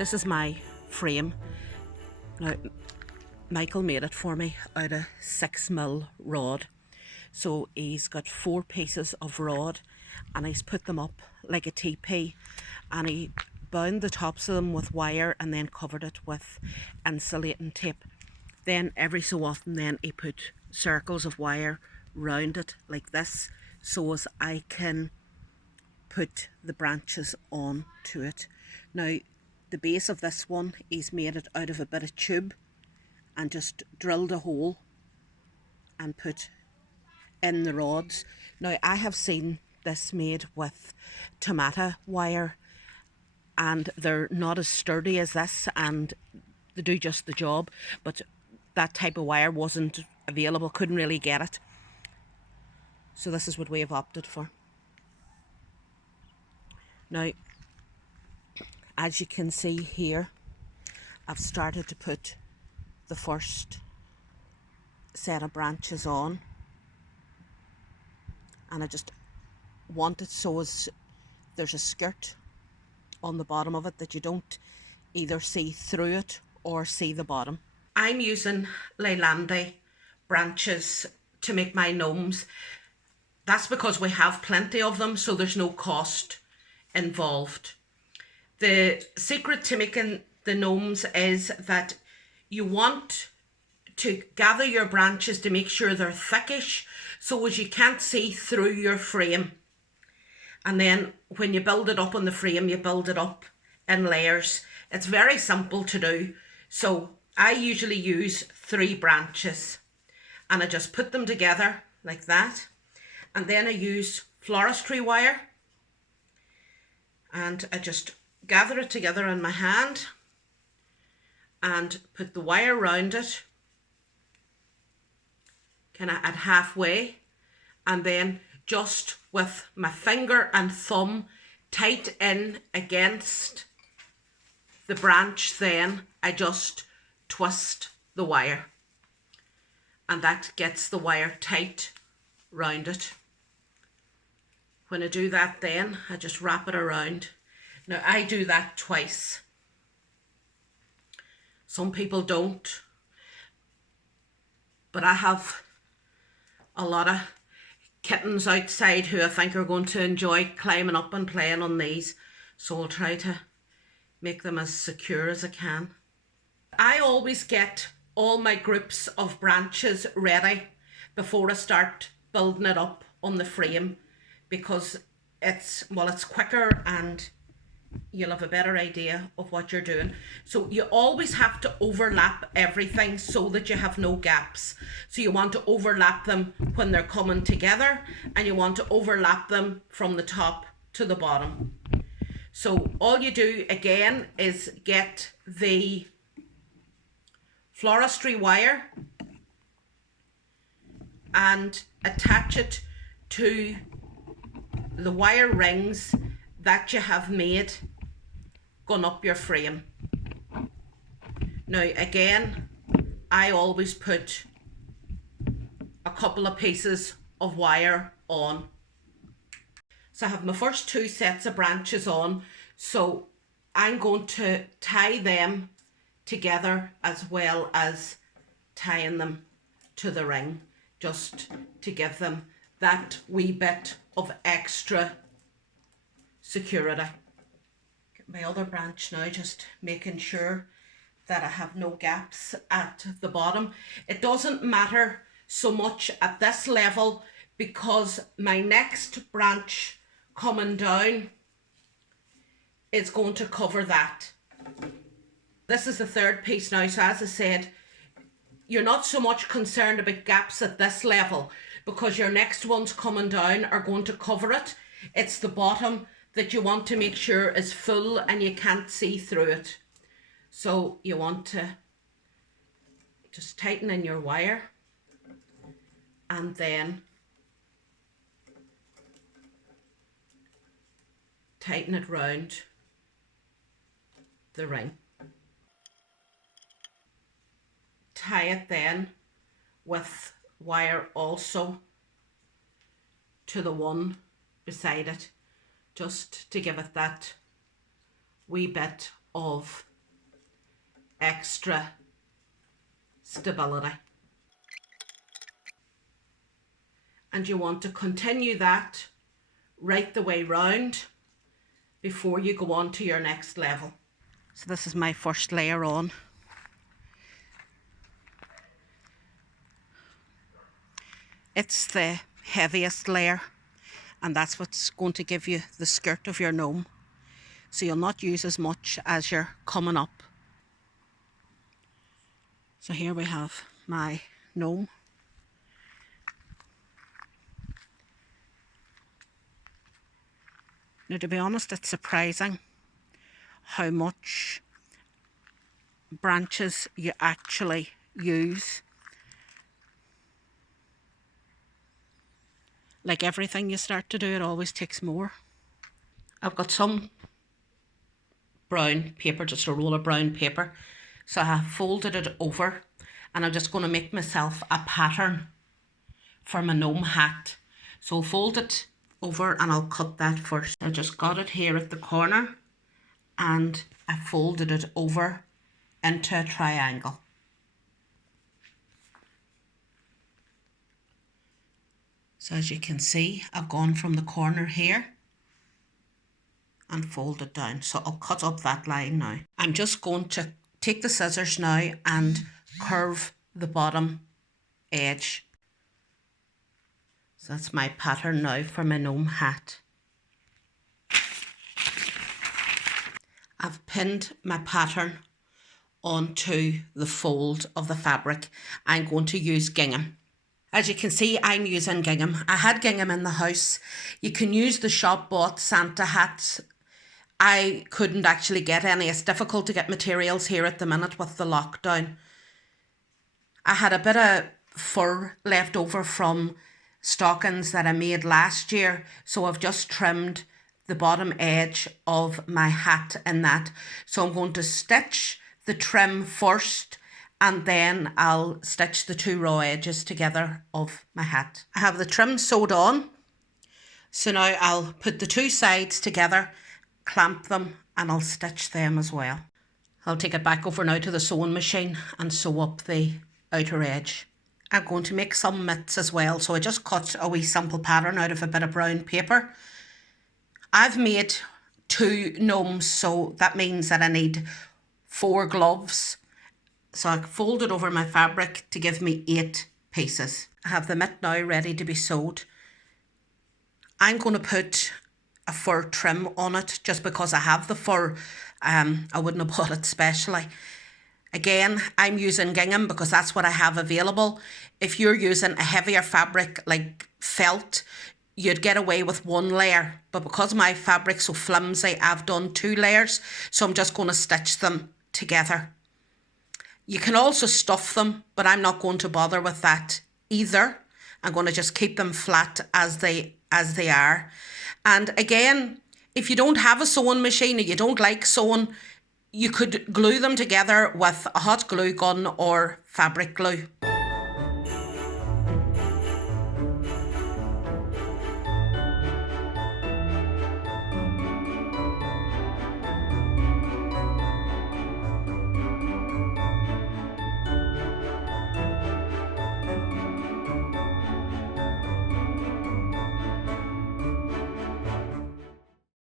This is my frame. Now, Michael made it for me out of 6mm rod. So he's got 4 pieces of rod and he's put them up like a teepee, and he bound the tops of them with wire and then covered it with insulating tape. Then every so often then he put circles of wire round it like this, so as I can put the branches on to it. Now the base of this one, he's made it out of a bit of tube and just drilled a hole and put in the rods. Now I have seen this made with tomato wire and they're not as sturdy as this and they do just the job, but that type of wire wasn't available, couldn't really get it. So this is what we have opted for. Now, as you can see here, I've started to put the first set of branches on, and I just want it so as there's a skirt on the bottom of it that you don't either see through it or see the bottom. I'm using Leylandi branches to make my gnomes. That's because we have plenty of them, so there's no cost involved. The secret to making the gnomes is that you want to gather your branches to make sure they're thickish, so as you can't see through your frame. And then when you build it up on the frame, you build it up in layers. It's very simple to do. So I usually use 3 branches and I just put them together like that. And then I use floristry wire and I just gather it together in my hand and put the wire around it, kind of at halfway, and then just with my finger and thumb tight in against the branch, then I just twist the wire and that gets the wire tight round it. When I do that, then I just wrap it around. Now I do that twice. Some people don't, but I have a lot of kittens outside who I think are going to enjoy climbing up and playing on these, so I'll try to make them as secure as I can. I always get all my groups of branches ready before I start building it up on the frame, because it's quicker and you'll have a better idea of what you're doing. So you always have to overlap everything so that you have no gaps. So you want to overlap them when they're coming together, and you want to overlap them from the top to the bottom. So all you do again is get the floristry wire and attach it to the wire rings that you have made going up your frame. Now again, I always put a couple of pieces of wire on. So I have my first 2 sets of branches on, so I'm going to tie them together as well as tying them to the ring, just to give them that wee bit of extra security. Get my other branch now, just making sure that I have no gaps at the bottom. It doesn't matter so much at this level because my next branch coming down is going to cover that. This is the 3rd piece now, so as I said, you're not so much concerned about gaps at this level because your next ones coming down are going to cover it. It's the bottom that you want to make sure is full and you can't see through it. So you want to just tighten in your wire and then tighten it round the ring. Tie it then with wire also to the one beside it, just to give it that wee bit of extra stability. And you want to continue that right the way round before you go on to your next level. So this is my first layer on. It's the heaviest layer, and that's what's going to give you the skirt of your gnome. So you'll not use as much as you're coming up. So here we have my gnome. Now, to be honest, it's surprising how much branches you actually use. Like everything you start to do, it always takes more. I've got some brown paper, just a roll of brown paper. So I have folded it over, and I'm just going to make myself a pattern for my gnome hat. So I'll fold it over and I'll cut that first. I just got it here at the corner and I folded it over into a triangle. So as you can see, I've gone from the corner here and fold it down. So I'll cut up that line now. I'm just going to take the scissors now and curve the bottom edge. So that's my pattern now for my gnome hat. I've pinned my pattern onto the fold of the fabric. I'm going to use gingham. As you can see, I'm using gingham. I had gingham in the house. You can use the shop bought Santa hats. I couldn't actually get any. It's difficult to get materials here at the minute with the lockdown. I had a bit of fur left over from stockings that I made last year, so I've just trimmed the bottom edge of my hat in that. So I'm going to stitch the trim first, and then I'll stitch the two raw edges together of my hat. I have the trim sewed on, so now I'll put the two sides together, clamp them, and I'll stitch them as well. I'll take it back over now to the sewing machine and sew up the outer edge. I'm going to make some mitts as well, so I just cut a wee simple pattern out of a bit of brown paper. I've made 2 gnomes, so that means that I need 4 gloves. So I folded over my fabric to give me 8 pieces. I have the mitt now ready to be sewed. I'm going to put a fur trim on it just because I have the fur. I wouldn't have bought it specially. Again, I'm using gingham because that's what I have available. If you're using a heavier fabric like felt, you'd get away with 1 layer. But because my fabric's so flimsy, I've done 2 layers. So I'm just going to stitch them together. You can also stuff them, but I'm not going to bother with that either. I'm going to just keep them flat as they are. And again, if you don't have a sewing machine or you don't like sewing, you could glue them together with a hot glue gun or fabric glue.